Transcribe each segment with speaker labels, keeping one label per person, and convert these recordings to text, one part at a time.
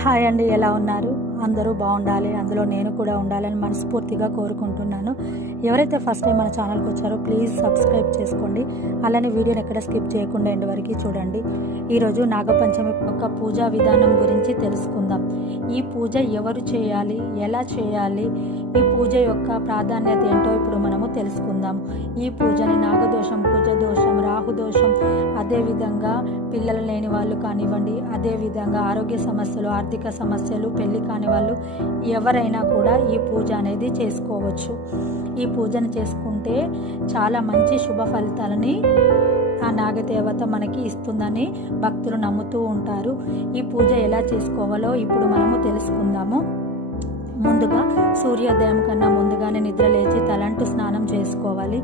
Speaker 1: Hi అండి ఎలా ఉన్నారు? అందరూ బాగుండాలి అందులో నేను కూడా ఉండాలని మనస్ఫూర్తిగా కోరుకుంటున్నాను. ఎవరైతే ఫస్ట్ టైం మన ఛానల్కి వచ్చారో ప్లీజ్ సబ్స్క్రైబ్ చేసుకోండి. అలానే వీడియోని ఎక్కడ స్కిప్ చేయకుండా ఎండ్ వరకు చూడండి. ఈరోజు నాగపంచమి యొక్క పూజా విధానం గురించి తెలుసుకుందాం. ఈ పూజ ఎవరు చేయాలి ఎలా చేయాలి ఈ పూజ యొక్క ప్రాధాన్యత ఏంటో ఇప్పుడు మనము తెలుసుకుందాం. ఈ పూజని నాగదోషం పూజ దోషం రాహుదోషం అదేవిధంగా పిల్లలు లేని వాళ్ళు కానివ్వండి అదేవిధంగా ఆరోగ్య సమస్యలు ఆర్థిక సమస్యలు పెళ్ళి కాని వాళ్ళు ఎవరైనా కూడా ఈ పూజ అనేది చేసుకోవచ్చు. ఈ పూజను చేసుకుంటే చాలా మంచి శుభ ఫలితాలని ఆ నాగదేవత మనకి ఇస్తుందని భక్తులు నమ్ముతూ ఉంటారు. ఈ పూజ ఎలా చేసుకోవాలో ఇప్పుడు మనము తెలుసుకుందాము. ముందుగా సూర్యోదయం కన్నా ముందు ముందుగానే నిద్ర లేచి తలంటు స్నానం చేసుకోవాలి.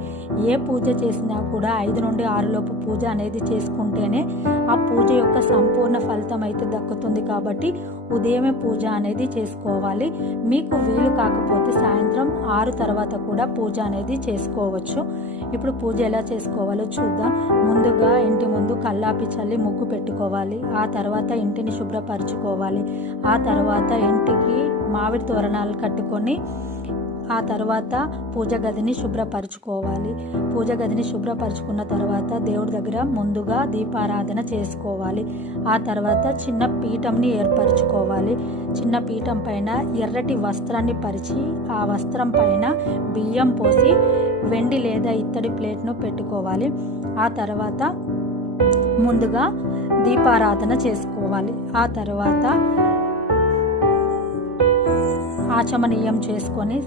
Speaker 1: ఏ పూజ చేసినా కూడా ఐదు నుండి ఆరు లోపు పూజ అనేది చేసుకుంటేనే ఆ పూజ యొక్క సంపూర్ణ ఫలితం అయితే దక్కుతుంది కాబట్టి ఉదయమే పూజ అనేది చేసుకోవాలి. మీకు వీలు కాకపోతే సాయంత్రం ఆరు తర్వాత కూడా పూజ అనేది చేసుకోవచ్చు. ఇప్పుడు పూజ ఎలా చేసుకోవాలో చూద్దాం. ముందుగా ఇంటి ముందు కల్లాపి చల్లి ముగ్గు పెట్టుకోవాలి. ఆ తర్వాత ఇంటిని శుభ్రపరచుకోవాలి. ఆ తర్వాత ఇంటికి మామిడి తోరణాలు కట్టుకొని ఆ తర్వాత పూజ గదిని శుభ్రపరచుకోవాలి. పూజ గదిని శుభ్రపరచుకున్న తర్వాత దేవుడి దగ్గర ముందుగా దీపారాధన చేసుకోవాలి. ఆ తర్వాత చిన్న పీఠంని ఏర్పరచుకోవాలి. చిన్న పీఠం పైన ఎర్రటి వస్త్రాన్ని పరిచి ఆ వస్త్రం పైన బియ్యం పోసి వెండి లేదా ఇత్తడి ప్లేట్ను పెట్టుకోవాలి. ఆ తర్వాత ముందుగా దీపారాధన చేసుకోవాలి. ఆ తర్వాత ఆచమనీయం చేసుకొని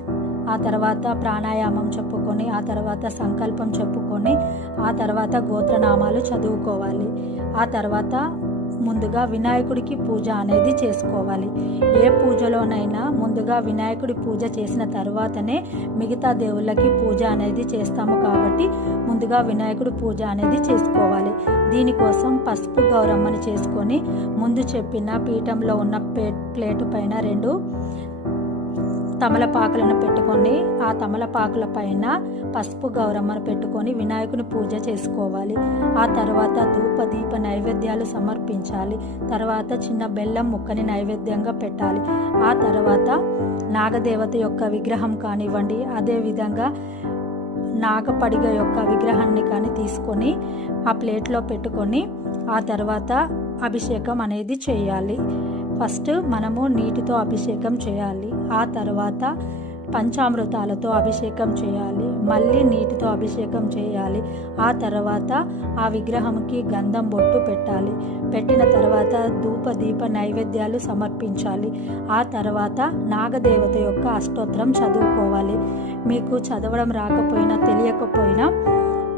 Speaker 1: ఆ తర్వాత ప్రాణాయామం చెప్పుకొని ఆ తర్వాత సంకల్పం చెప్పుకొని ఆ తర్వాత గోత్రనామాలు చదువుకోవాలి. ఆ తర్వాత ముందుగా వినాయకుడికి పూజ అనేది చేసుకోవాలి. ఏ పూజలోనైనా ముందుగా వినాయకుడి పూజ చేసిన తర్వాతనే మిగతా దేవుళ్ళకి పూజ అనేది చేస్తాము కాబట్టి ముందుగా వినాయకుడి పూజ అనేది చేసుకోవాలి. దీనికోసం పసుపు గౌరమ్మని చేసుకొని ముందు చెప్పిన పీఠంలో ఉన్న ప్లేటు పైన రెండు తమలపాకులను పెట్టుకొని ఆ తమలపాకుల పైన పసుపు గౌరమ్మను పెట్టుకొని వినాయకుని పూజ చేసుకోవాలి. ఆ తర్వాత ధూప దీప నైవేద్యాలు సమర్పించాలి. తర్వాత చిన్న బెల్లం ముక్కని నైవేద్యంగా పెట్టాలి. ఆ తర్వాత నాగదేవత యొక్క విగ్రహం కానివ్వండి అదేవిధంగా నాగపడిగ యొక్క విగ్రహాన్ని కానీ తీసుకొని ఆ ప్లేట్లో పెట్టుకొని ఆ తర్వాత అభిషేకం అనేది చేయాలి. ఫస్ట్ మనము నీటితో అభిషేకం చేయాలి. ఆ తర్వాత పంచామృతాలతో అభిషేకం చేయాలి. మళ్ళీ నీటితో అభిషేకం చేయాలి. ఆ తర్వాత ఆ విగ్రహంకి గంధం బొట్టు పెట్టాలి. పెట్టిన తర్వాత ధూప దీప నైవేద్యాలు సమర్పించాలి. ఆ తర్వాత నాగదేవత యొక్క అష్టోత్తరం చదువుకోవాలి. మీకు చదవడం రాకపోయినా తెలియకపోయినా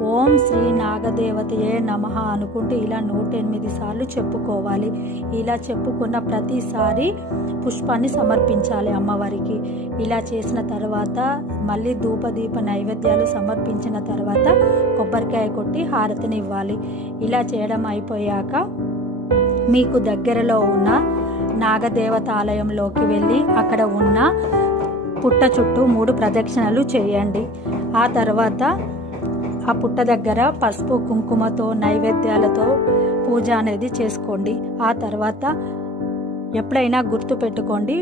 Speaker 1: ఓం శ్రీ నాగదేవతయే నమ అనుకుంటూ ఇలా నూట ఎనిమిది సార్లు చెప్పుకోవాలి. ఇలా చెప్పుకున్న ప్రతిసారి పుష్పాన్ని సమర్పించాలి అమ్మవారికి. ఇలా చేసిన తర్వాత మళ్ళీ ధూపదీప నైవేద్యాలు సమర్పించిన తర్వాత కొబ్బరికాయ కొట్టి హారతిని ఇవ్వాలి ఇలా చేయడం అయిపోయాక మీకు దగ్గరలో ఉన్న నాగదేవత ఆలయంలోకి వెళ్ళి అక్కడ ఉన్న పుట్ట చుట్టూ మూడు ప్రదక్షిణలు చేయండి. ఆ తర్వాత ఆ పుట్ట దగ్గర పసుపు కుంకుమతో నైవేద్యాలతో పూజ అనేది చేసుకోండి. ఆ తర్వాత ఎప్పుడైనా గుర్తు పెట్టుకోండి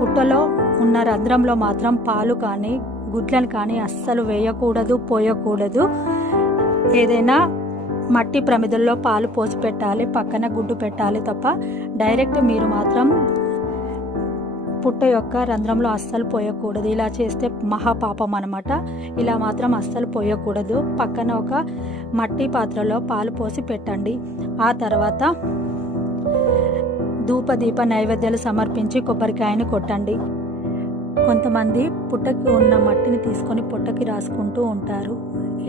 Speaker 1: పుట్టలో ఉన్న రంధ్రంలో మాత్రం పాలు కానీ గుడ్లను కానీ అస్సలు వేయకూడదు పోయకూడదు. ఏదైనా మట్టి ప్రమిదల్లో పాలు పోసి పెట్టాలి పక్కన గుడ్డు పెట్టాలి తప్ప డైరెక్ట్ మీరు మాత్రం పుట్ట యొక్క రంధ్రంలో అస్సలు పోయకూడదు. ఇలా చేస్తే మహాపాపం అనమాట ఇలా మాత్రం అస్సలు పోయకూడదు. పక్కన ఒక మట్టి పాత్రలో పాలు పోసి పెట్టండి. ఆ తర్వాత ధూపదీప నైవేద్యాలు సమర్పించి కొబ్బరికాయని కొట్టండి. కొంతమంది పుట్టకి ఉన్న మట్టిని తీసుకొని పుట్టకి రాసుకుంటూ ఉంటారు.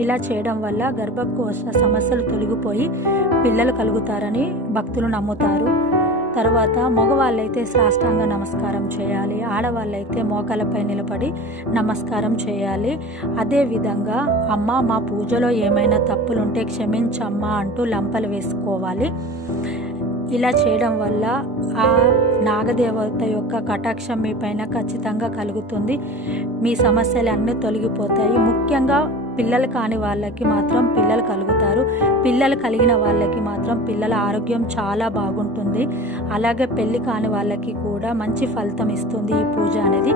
Speaker 1: ఇలా చేయడం వల్ల గర్భకోశ సమస్యలు తొలగిపోయి పిల్లలు కలుగుతారని భక్తులు నమ్ముతారు. తర్వాత మగవాళ్ళైతే సాష్టాంగ నమస్కారం చేయాలి ఆడవాళ్ళైతే మోకాలపై నిలబడి నమస్కారం చేయాలి. అదేవిధంగా అమ్మ మా పూజలో ఏమైనా తప్పులుంటే క్షమించమ్మా అంటూ లంపలు వేసుకోవాలి. ఇలా చేయడం వల్ల ఆ నాగదేవత యొక్క కటాక్షం మీ పైన ఖచ్చితంగా కలుగుతుంది. మీ సమస్యలు అన్నీ తొలగిపోతాయి. ముఖ్యంగా పిల్లలు కాని వాళ్ళకి మాత్రం పిల్లలు కలుగుతారు. పిల్లలు కలిగిన వాళ్ళకి మాత్రం పిల్లల ఆరోగ్యం చాలా బాగుంటుంది. అలాగే పెళ్ళి కాని వాళ్ళకి కూడా మంచి ఫలితం ఇస్తుంది ఈ పూజ అనేది.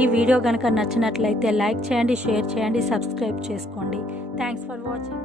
Speaker 1: ఈ వీడియో కనుక నచ్చినట్లయితే లైక్ చేయండి షేర్ చేయండి సబ్స్క్రైబ్ చేసుకోండి. Thanks for watching